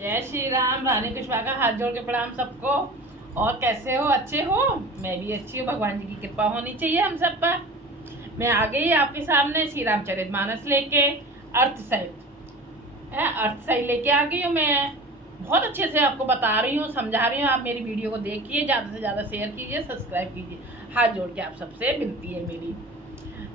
जय श्री राम। रानी कुशवाहा का हाथ जोड़ के प्रणाम सबको। और कैसे हो? अच्छे हो? मैं भी अच्छी हूँ। भगवान जी की कृपा होनी चाहिए हम सब पर। मैं आ गई आपके सामने श्री रामचरितमानस लेके अर्थ सहित लेके आ गई हूँ। मैं बहुत अच्छे से आपको बता रही हूँ, समझा रही हूँ। आप मेरी वीडियो को देखिए, ज़्यादा से ज़्यादा शेयर कीजिए, सब्सक्राइब कीजिए। हाथ जोड़ के आप सबसे विनती है मेरी।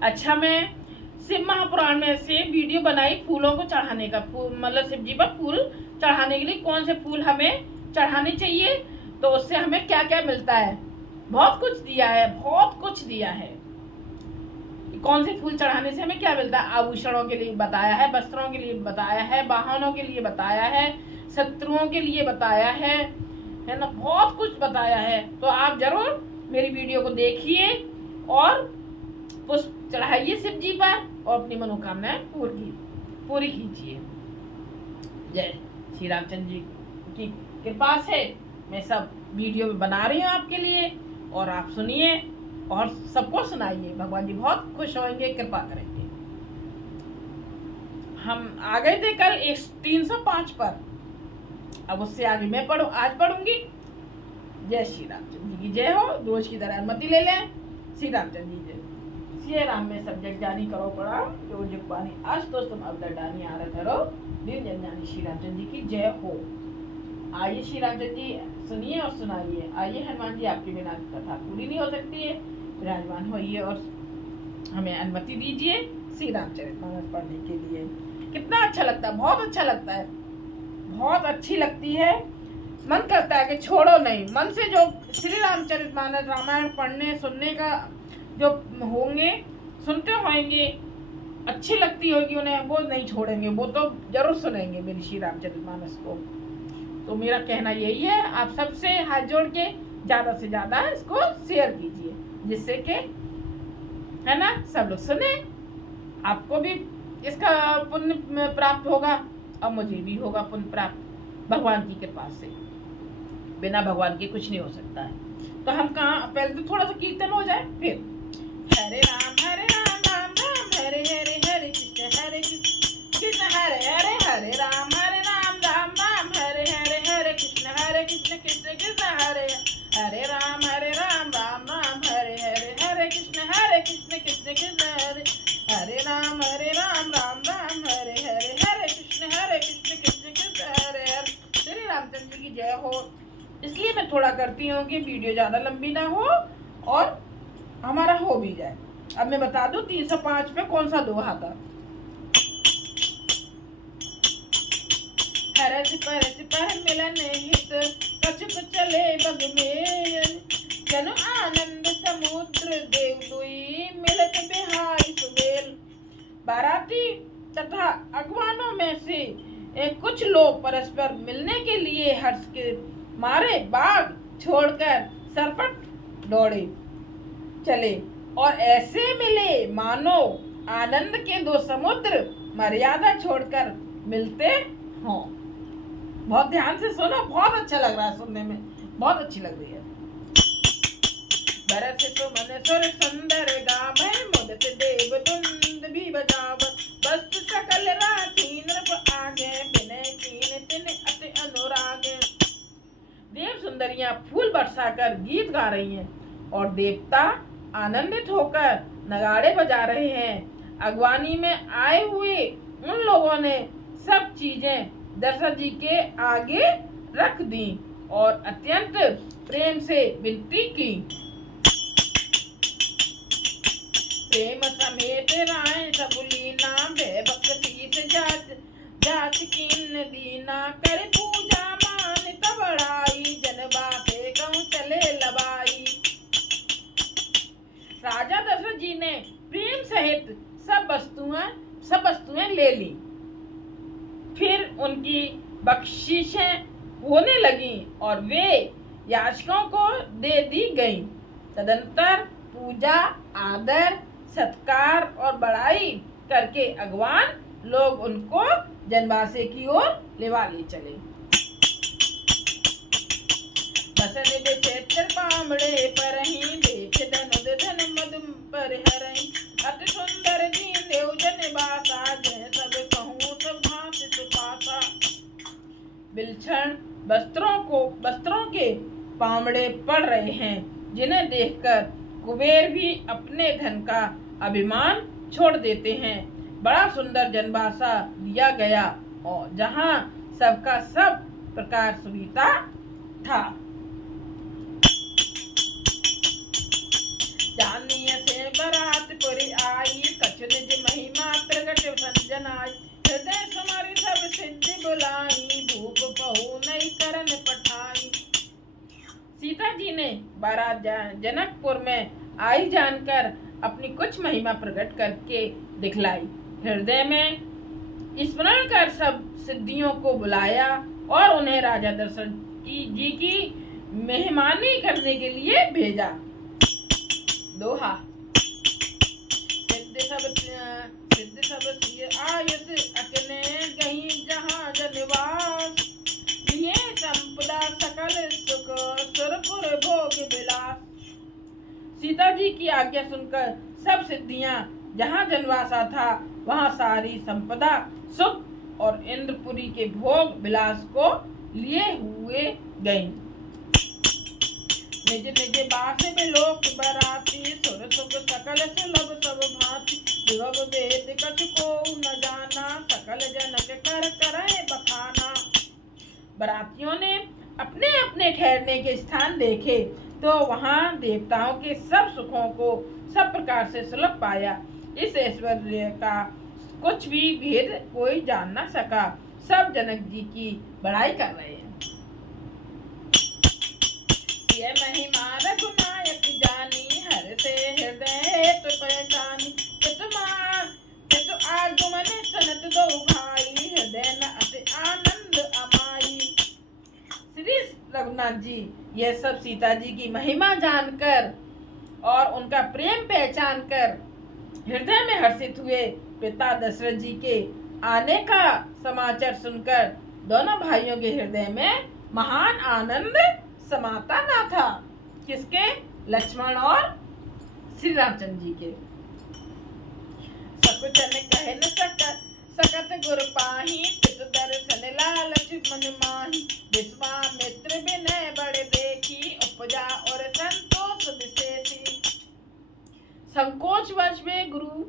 अच्छा, मैं शिव महापुराण में से वीडियो बनाई फूलों को चढ़ाने का। फूल मतलब शिव जी पर फूल चढ़ाने के लिए कौन से फूल हमें चढ़ाने चाहिए, तो उससे हमें क्या क्या मिलता है। बहुत कुछ दिया है, बहुत कुछ दिया है। कौन से फूल चढ़ाने से हमें क्या मिलता है। आभूषणों के लिए बताया है, वस्त्रों के लिए बताया है, वाहनों के लिए बताया है, शत्रुओं के लिए बताया है ना। बहुत कुछ बताया है। तो आप जरूर मेरी वीडियो को देखिए और पुष्प चढ़ाइए शिव जी पर और अपनी मनोकामनाएं पूरी कीजिए। जय श्री रामचंद्र जी की कृपा से मैं सब वीडियो में बना रही हूँ आपके लिए, और आप सुनिए और सबको सुनाइए। भगवान जी बहुत खुश होंगे, कृपा करेंगे। हम आ गए थे कल 305 पर, अब उससे आगे मैं आज पढ़ूंगी। जय श्री रामचंद्र जी की जय हो। रोज की तरह अनुमति ले लें। श्री रामचंद्र जी जय। श्री राम में सब जग जानी करो प्रणाम, जो जुगवानी आशुतोष तुम अवतर डानी आरत हरो, दिन जन जानी। श्री रामचंद्र जी की जय हो। आइए श्री रामचंद्र जी सुनिए और सुनाइए। आइए हनुमान जी, आपके बिना कथा पूरी नहीं हो सकती है। विराजमान होइए और हमें अनुमति दीजिए श्री रामचरितमानस पढ़ने के लिए। कितना अच्छा लगता है, बहुत अच्छा लगता है, बहुत अच्छी लगती है। मन करता है कि छोड़ो नहीं। मन से जो श्री रामचरितमानस रामायण पढ़ने सुनने का जो होंगे, सुनते होंगे, अच्छी लगती होगी उन्हें, वो नहीं छोड़ेंगे, वो तो जरूर सुनेंगे मेरी श्री रामचरितमानस को। तो मेरा कहना यही है, आप सबसे हाथ जोड़ के ज़्यादा से ज़्यादा इसको शेयर कीजिए, जिससे कि है ना सब लोग सुने। आपको भी इसका पुण्य प्राप्त होगा और मुझे भी होगा पुण्य प्राप्त भगवान की कृपा से। बिना भगवान के कुछ नहीं हो सकता है। तो हम कहाँ, पहले तो थोड़ा सा कीर्तन हो जाए, फिर हरे राम राम राम हरे हरे हरे कृष्ण कृष्ण हरे हरे हरे राम राम राम हरे हरे हरे कृष्ण कृष्ण कृष्ण हरे हरे राम राम राम हरे हरे हरे कृष्ण कृष्ण कृष्ण हरे राम राम हरे हरे कृष्ण कृष्ण कृष्ण हरे हरे। श्री रामचंद्र की जय हो। इसलिए मैं थोड़ा करती हूँ कि वीडियो ज़्यादा लंबी ना हो और हमारा हो भी जाए। अब मैं बता दूं 305 पे कौन सा दोहा था। हरस पर मिलन हित, कछुक चले बग में, जन आनंद समुद्र देव दुई, मिलत बिहाई सुबेल। बाराती तथा अगवानों में से कुछ लोग परस्पर मिलने के लिए हर्ष के मारे बाग छोड़कर सरपट दौड़े चले, और ऐसे मिले मानो आनंद के दो समुद्र मर्यादा छोड़कर मिलते हों। बहुत ध्यान से सुनो, बहुत अच्छा लग रहा है सुनने में, बहुत अच्छी लग रही है। बरस तो मन सुर सुंदर गावे, मुदत देव धुंद भी बजावत, वस्तु सकल राखी नृप आगे, बिनय कीन तिन अति अनुरागे। देव सुंदरियां फूल बरसाकर गीत गा रही हैं और देवता आनंदित होकर नगाड़े बजा रहे हैं। अगवानी में आए हुए उन लोगों ने सब चीजें दशरथ जी के आगे रख दी और अत्यंत प्रेम से विनती की। प्रेम समेत राय सबुलीना, भक्ति से जात कीन दीना, कर पूजा मान तबड़ाई, जनबा के कहूँ चले लबाई। राजा दशरथ जी ने प्रेम सहित सब वस्तुएं ले ली। फिर उनकी बख्शिशें होने लगी और वे याचकों को दे दी गई। तदंतर पूजा, आदर, सत्कार और बड़ाई करके अगवान लोग उनको जनवासे की ओर लेवा ले चले। बसन क्षेत्र पामड़े पर ही देख धनुद धन मद पर हरई, अति सुंदर जी देव जन बासा, जय सब कहूँ सब भांति सुपासा। विलक्षण वस्त्रों के पामड़े पड़ रहे हैं, जिन्हें देखकर कुबेर भी अपने धन का अभिमान छोड़ देते हैं। बड़ा सुंदर जनवासा दिया गया और जहाँ सबका सब प्रकार सुविधा था। जानिए से बरात पुरी आई, कछु निज महिमा प्रगट संजनाई, हृदय समारी सब सिद्धि बुलाई, भूप पहु नई करन पठाई। सीता जी ने बारात जनकपुर में आई जानकर अपनी कुछ महिमा प्रकट करके दिखलाई। हृदय में स्मरण कर सब सिद्धियों को बुलाया और उन्हें राजा दशरथ जी की मेहमानी करने के लिए भेजा। दोहा। सिद्ध सब आयुष अकने गही जहाँ जनवास, लिए संपदा सकल सुख सुरपुर भोग विलास। सीता जी की आज्ञा सुनकर सब सिद्धियां जहाँ जनवासा था वहाँ सारी संपदा सुख और इंद्रपुरी के भोग विलास को लिए हुए गईं। निज निज बास में लोक बराती, सुर सुख सकल सुलभ सब भांति, विभव वेद कछु को न जाना, सकल जनक कर करे बखाना। बरातियों ने अपने अपने ठहरने के स्थान देखे तो वहाँ देवताओं के सब सुखों को सब प्रकार से सुलभ पाया। इस ऐश्वर्य का कुछ भी भेद कोई जान न सका। सब जनक जी की बड़ाई कर रहे हैं। ये महिमा रघुनायक जानी, हर से हृदय तो पहचानी, चित आगमन सनत दो भाई, हृदय न अति आनंद अमाई। श्री रघुनाथ जी यह सब सीता जी की महिमा जानकर और उनका प्रेम पहचान कर हृदय में हर्षित हुए। पिता दशरथ जी के आने का समाचार सुनकर दोनों भाइयों के हृदय में महान आनंद समाता ना था। किसके? लक्ष्मण और श्री रामचंद्र जी के। सकुचन कहे न सकत गुर पाही, पित दर्शन लालच मन माही, विश्वामित्र विनय बड़े देखी, उपजा और संतोष विशेषी। संकोच वश में गुरु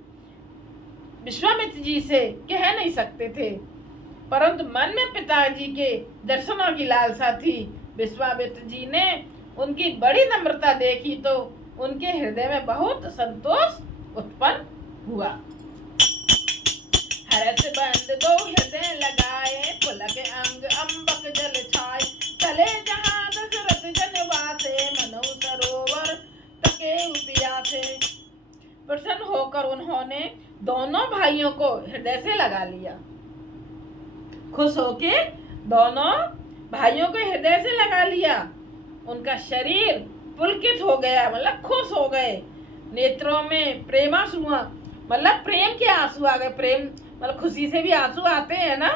विश्वामित्र जी से कह नहीं सकते थे, परंतु मन में पिताजी के दर्शनों की लालसा थी। विश्वामित्र जी ने उनकी बड़ी नम्रता देखी तो उनके हृदय में बहुत संतोष उत्पन्न हुआ। हर्ष बंद दो हृदय लगाए, पुलक अंग अंबक जल छाए, चले जहाँ दशरथ जनवासे, मनो सरोवर तके प्यासे। प्रसन्न होकर उन्होंने दोनों भाइयों को हृदय से लगा लिया। खुश होके दोनों भाइयों को हृदय से लगा लिया। उनका शरीर पुलकित हो गया, मतलब खुश हो गए। नेत्रों में प्रेमांसु, मतलब प्रेम के आंसू आ गए। प्रेम मतलब खुशी से भी आंसू आते हैं ना,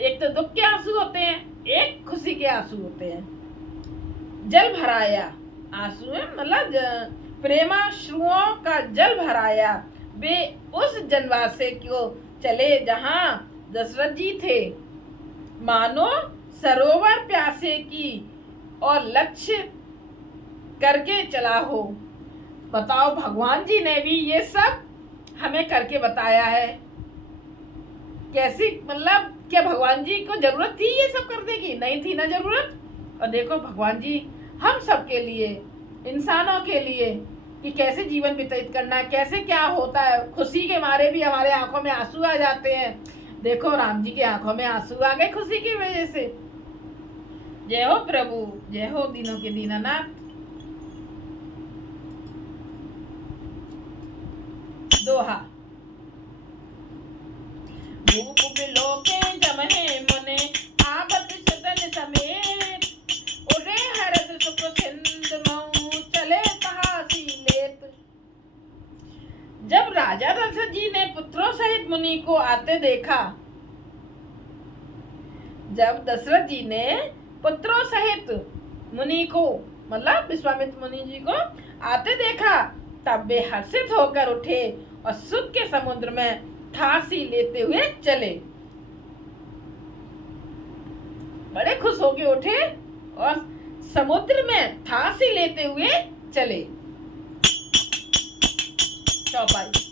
एक तो दुख के आंसू होते हैं, एक खुशी के आंसू होते हैं। जल भराया आंसू है मतलब प्रेमाश्रुओं का जल भराया। वे उस जनवासे को चले जहाँ दशरथ जी थे, मानो सरोवर प्यासे की और लक्ष्य करके चला हो। बताओ, भगवान जी ने भी ये सब हमें करके बताया है। कैसी मतलब क्या भगवान जी को जरूरत थी ये सब करने की? नहीं थी ना जरूरत। और देखो भगवान जी हम सब के लिए, इंसानों के लिए कि कैसे जीवन व्यतीत करना है, कैसे क्या होता है। खुशी के मारे भी हमारे आंखों में आंसू आ जाते हैं। देखो राम जी के आंखों में आंसू आ गए खुशी की वजह से। जय हो प्रभु, जय हो दीनों के दीनानाथ। दोहा। भूप बिलोके जमहे मुने, आवत सदन समेत, उड़े हरद सुख सिंध मऊ, चले सहासी लेत। जब राजा दशरथ जी ने पुत्रों सहित मुनि को आते देखा, जब दशरथ जी ने पुत्रों सहित मुनि को मतलब विश्वामित्र मुनि जी को आते देखा, तब वे हर्षित होकर उठे और सुख के समुद्र में फांसी लेते हुए चले। बड़े खुश होके उठे और समुद्र में फांसी लेते हुए चले। चौपाई।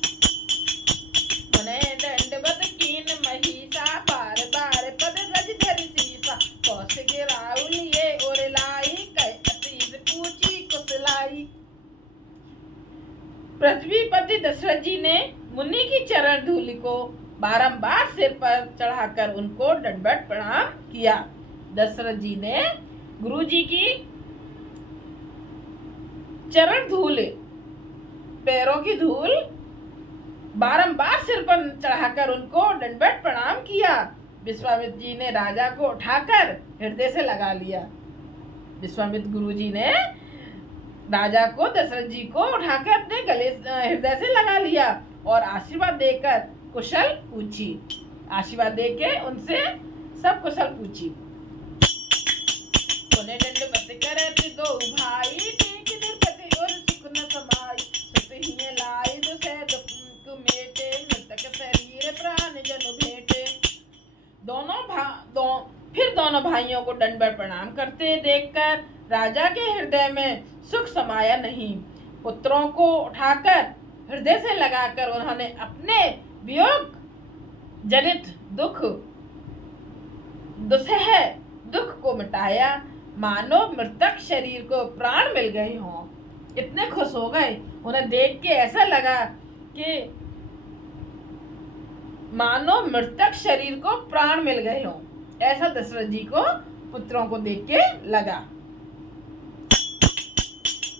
दंडवत कीन महिषा बार बार पद रज धरि सीसा कौशिक राहुल ये और लाई कह असीस पूछी कुशलाई। पृथ्वीपति दशरथ जी ने मुनि की चरण धूलि को बारंबार सिर पर चढ़ाकर उनको दंडवत प्रणाम किया। दशरथ जी ने गुरु जी की चरण धूल, पैरों की धूल बारंबार सिर पर चढ़ाकर उनको दंडवत प्रणाम किया। विश्वामित्र जी ने राजा को उठाकर हृदय से लगा लिया। विश्वामित्र गुरु जी ने राजा को, दशरथ जी को उठाकर अपने गले हृदय से लगा लिया और आशीर्वाद देकर कुशल पूछी। आशीर्वाद देके उनसे सब कुशल पूछी। उन्हें दंडवत करत दो भाई टेक निरपति और सुख न समाई सुत ही लाई दो सैद मेटे मृतक शरीर प्राण जन भेटे। फिर दोनों भाइयों को दंडवत प्रणाम करते देखकर राजा के हृदय में सुख समाया नहीं। पुत्रों को उठाकर हृदय से लगाकर उन्होंने अपने वियोग जनित दुसह दुख को मिटाया। मानो मृतक शरीर को प्राण मिल गए हों। इतने खुश हो गए, उन्हें देख के ऐसा लगा कि मानो मृतक शरीर को प्राण मिल गए हों। ऐसा दशरथ जी को पुत्रों को देख के लगा।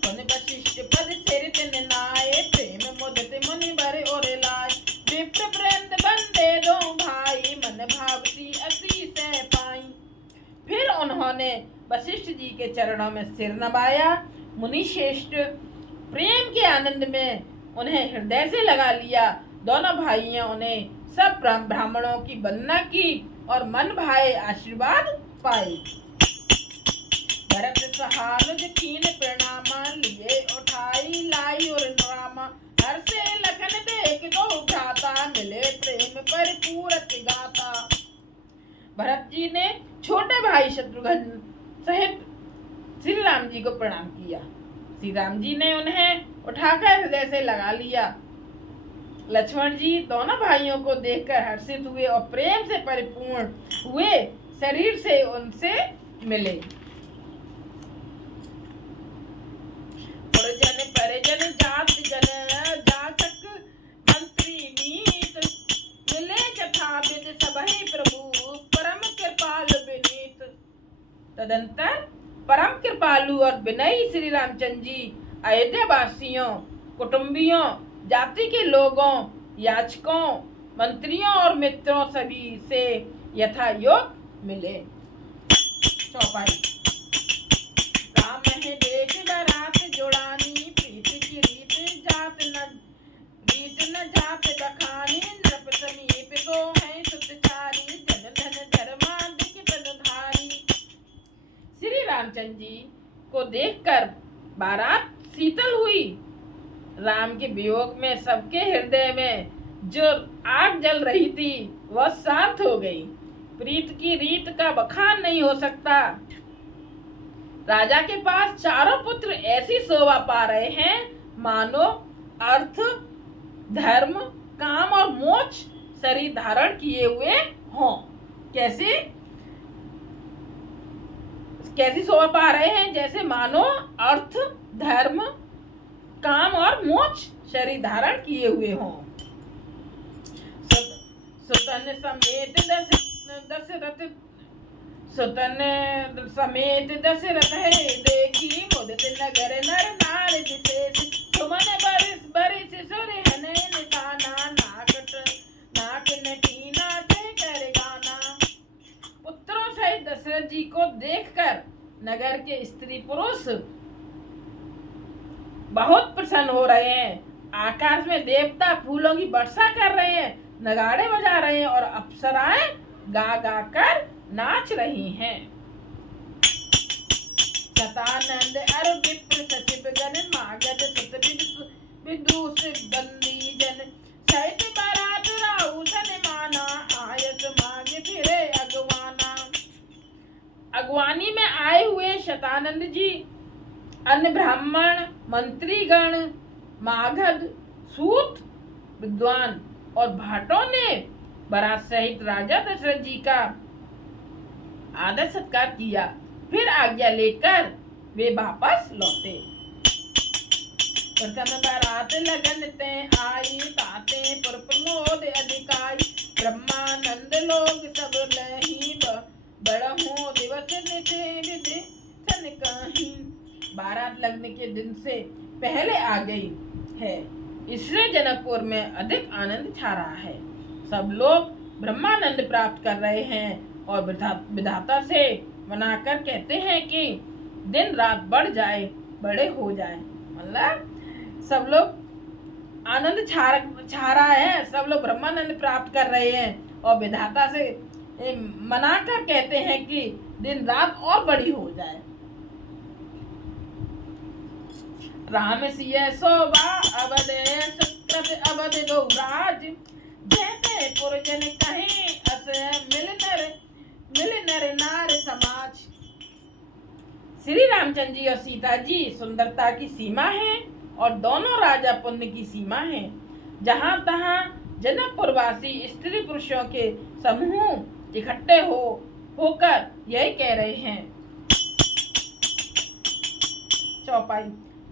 वशिष्ठ पद चरित निनाए प्रेम मुदित मुनि बर और लाए विप्र वृंद बंदे दो भाई मन भावती असी से पाई। फिर उन्होंने वशिष्ठ जी के चरणों में सिर नवाया। मुनि श्रेष्ठ प्रेम के आनंद में उन्हें हृदय से लगा लिया। दोनों भाइयों ने सब ब्राह्मणों की वंदना की और मन भाए आशीर्वाद पाए। भरत सहानुज कीन प्रणामा लिए उठाई लाई और रामा हर से लखन देख दो भ्राता मिले प्रेम पर पूरत गाता। भरत जी ने छोटे भाई शत्रुघ्न सहित श्री राम जी को प्रणाम किया। श्री राम जी ने उन्हें उठाकर हृदय से लगा लिया। लक्ष्मण जी दोनों भाइयों को देखकर हर्षित हुए और प्रेम से परिपूर्ण हुए शरीर से उनसे मिले। परिजन जात जन जातक मंत्री नीत मिले कथा विद सबहि प्रभु परम कृपालु विनीत। तदंतर परम कृपालु और विनयी श्री रामचंद्र जी अयोध्या वासियों, कुटुंबियों, जाति के लोगों, याचकों, मंत्रियों और मित्रों सभी से यथा योग मिले। चौपाई। राम है देख बरात जोड़ानी प्रीत की रीत न जात बखानी नृप समीप तो है सुतचारी जन धन धर्माधिक पदधारी। श्री रामचंद्र जी को देखकर बारात शीतल हुई। राम के वियोग में सबके हृदय में जो आग जल रही थी वह शांत हो गई। प्रीत की रीत का बखान नहीं हो सकता। राजा के पास चारों पुत्र ऐसी शोभा पा रहे हैं मानो अर्थ, धर्म, काम और मोक्ष शरीर धारण किए हुए हों। कैसी शोभा पा रहे हैं? जैसे मानो अर्थ, धर्म, काम और मोक्ष शरीर धारण किए हुए हों। सुतन समेत दशरथ है देखी मुदित नगर नर नार विशेष सुमन बरिस सुरहन निशाना नाक नटी नाचे कर गाना। पुत्रों सहित दशरथ जी को देखकर नगर के स्त्री पुरुष बहुत प्रसन्न हो रहे हैं। आकाश में देवता फूलों की वर्षा कर रहे हैं, नगाड़े बजा रहे हैं और अप्सराएं गा गा कर नाच रही हैं। सतानंद अर विप्र सचिव गण मागध सुत विदुष बंदी जन सहित बारात राहु सन माना आयस मांग फिरे अगवाना। अगवानी में आए हुए शतानंद जी, अन्य ब्राह्मण, मंत्रीगण, मागध, सूत, विद्वान और भाटों ने बारात सहित राजा दशरथ जी का आदर सत्कार किया। फिर आज्ञा लेकर वे वापस लौटे। प्रथम बारात लगन ते आई, ताते पुर प्रमोद अधिकाई। ब्रह्मानंद लोग सब लही, बड़हु दिवस निशे विधि सन कहीं। बारात लगने के दिन से पहले आ गई है, इसलिए जनकपुर में अधिक आनंद छा रहा है। सब लोग ब्रह्मानंद प्राप्त कर रहे हैं और विधाता से मनाकर कहते हैं कि दिन रात बढ़ जाए, बड़े हो जाए। मतलब सब लोग आनंद छा रहा है, सब लोग ब्रह्मानंद प्राप्त कर रहे हैं और विधाता से मनाकर कहते हैं कि दिन रात और बड़ी हो जाए। राम सिय शोभा अवध सुकृत अवध गौराज। जैसे पुरजन कहें अस मिल नर नार समाज। श्री रामचंद्र जी और सीता जी सुंदरता की सीमा है और दोनों राजा पुण्य की सीमा है। जहाँ तहाँ जनकपुरवासी स्त्री पुरुषों के समूह इकट्ठे होकर यही कह रहे हैं। चौपाई।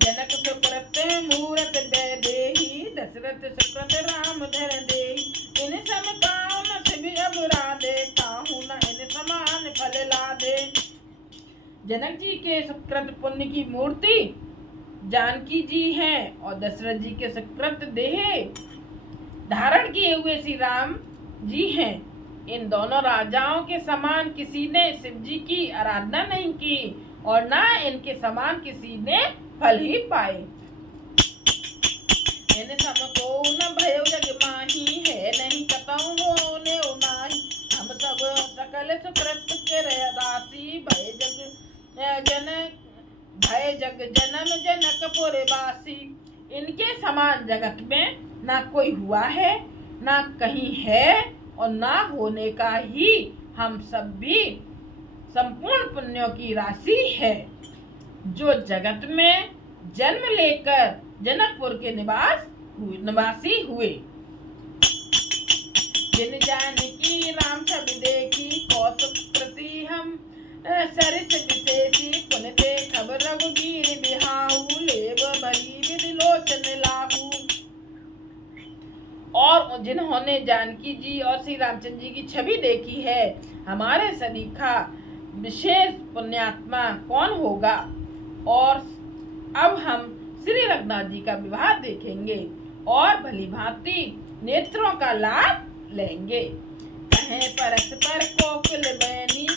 जनक सुकृत मूरत देहि, दशरथ सुकृत राम धर देहि। इन सम काम से भी अब राधे, काहू न इन समान फल लादे। जनक जी के सुकृत पुण्य की मूर्ति जानकी जी हैं और दशरथ जी के सुकृत देह धारण किए हुए श्री राम जी हैं। इन दोनों राजाओं के समान किसी ने शिव जी की आराधना नहीं की और न इनके समान किसी ने फल ही पाए। इन सम को न भयो जग माही, है नहीं कतहु होने नाही। हम सब सकल सुकृत के दासी, भय जग जनम जनकपुर वासी। इनके समान जगत में ना कोई हुआ है, ना कहीं है और ना होने का ही हम सब भी संपूर्ण पुण्यों की राशि है, जो जगत में जन्म लेकर जनकपुर के निवासी हुए। जिन जानकी राम छवि देखी, कौतुक प्रति हम सरिस विशेषी। पुन देखब रघुवीर बिहाऊ, लेब भरी विधि लोचन लाहू। और जिन्होंने जानकी जी और श्री रामचंद्र जी की छवि देखी है, हमारे सरीखा विशेष पुण्यात्मा कौन होगा। और अब हम श्री रघुनाथ जी का विवाह देखेंगे और भली भांति नेत्रों का लाभ लेंगे। कहें परस्पर कोकिल बैनी,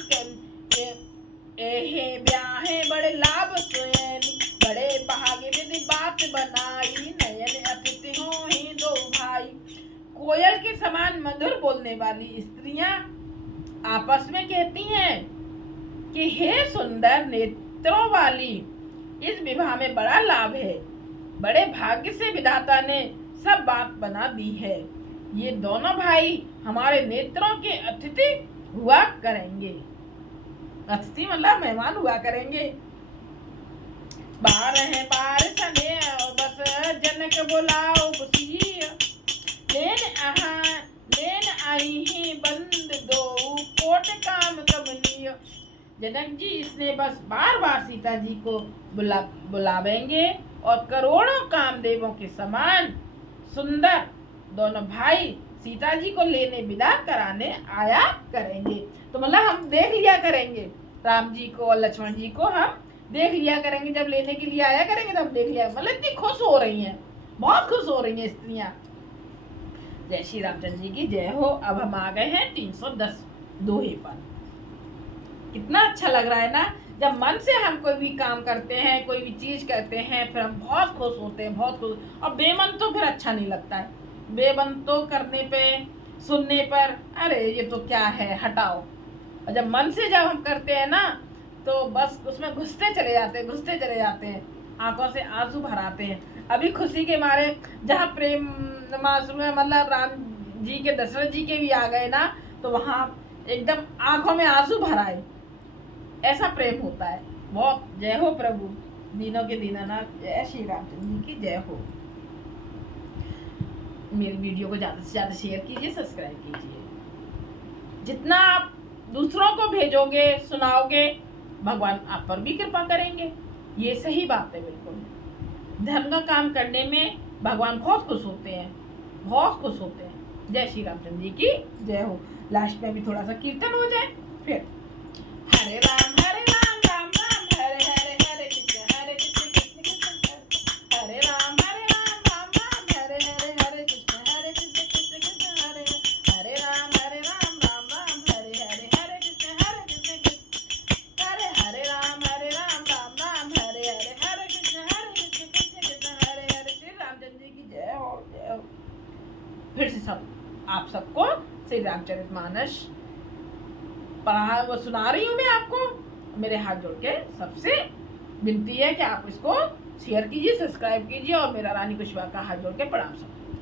एहे ब्याहे बड़े लाभ सुयैनी। बड़े भाग्य विधि बात बनाई, नयन अतिथि हो ही दो भाई। कोयल के समान मधुर बोलने वाली स्त्रियां आपस में कहती हैं कि हे सुंदर नेत्रों वाली, इस विवाह में बड़ा लाभ है। बड़े भाग्य से विधाता ने सब बात बना दी है। ये दोनों भाई हमारे नेत्रों के अतिथि हुआ करेंगे। अतिथि मतलब मेहमान हुआ करेंगे। बार सने बस जनक बुलाओ बुसिया। लेन आई ही बंद दो कोट काम कमनीय। जनक जी इसने बस बार सीता जी को बुलावेंगे और करोड़ों कामदेवों के समान सुंदर दोनों भाई सीता जी को लेने विदा कराने आया करेंगे। तो मतलब हम देख लिया करेंगे राम जी को और लक्ष्मण जी को, हम देख लिया करेंगे जब लेने के लिए आया करेंगे तब देख लिया। मतलब इतनी खुश हो रही हैं, बहुत खुश हो रही हैं स्त्रियां। जय श्री रामचंद्र जी की जय हो। अब हम आ गए हैं 310 दोहे पर। कितना अच्छा लग रहा है ना, जब मन से हम कोई भी काम करते हैं, कोई भी चीज करते हैं, फिर हम बहुत खुश होते हैं, बहुत खुश। और बेमन तो फिर अच्छा नहीं लगता है। बेमन तो करने पे सुनने पर अरे ये तो क्या है, हटाओ। और जब मन से जब हम करते हैं ना, तो बस उसमें घुसते चले जाते हैं, आंखों से आंसू भर आते हैं। अभी खुशी के मारे जहाँ प्रेम मासूम मतलब राम जी के दशरथ जी के भी आ गए ना, तो वहाँ एकदम आंखों में आंसू भर आए। ऐसा प्रेम होता है बहुत। जय हो प्रभु दीनों के दीनानाथ, जय श्री रामचंद्र जी की जय हो। मेरी वीडियो को ज़्यादा से ज़्यादा शेयर कीजिए, सब्सक्राइब कीजिए। जितना आप दूसरों को भेजोगे, सुनाओगे, भगवान आप पर भी कृपा करेंगे। ये सही बात है बिल्कुल। धर्म का काम करने में भगवान बहुत खुश होते हैं, बहुत खुश होते हैं। जय श्री रामचंद्र जी की जय हो। लास्ट में भी थोड़ा सा कीर्तन हो जाए फिर। हरे राम राम राम हरे हरे, हरे कृष्ण कृष्ण कृष्ण हरे राम राम हरे हरे, हरे कृष्ण कृष्ण कृष्ण हरे हरे राम राम हरे हरे, हरे कृष्ण कृष्ण हरे हरे राम राम हरे हरे, हरे कृष्ण कृष्ण हरे हरे। श्री रामचंद्र जी की जय हो, जय हो। फिर से सब आप सबको श्री रामचरितमानस पढ़ा वो सुना रही हूँ मैं आपको। मेरे हाथ जोड़ के सबसे विनती है कि आप इसको शेयर कीजिए, सब्सक्राइब कीजिए और मेरा रानी कुशवाहा का हाथ जोड़ के प्रणाम सबको।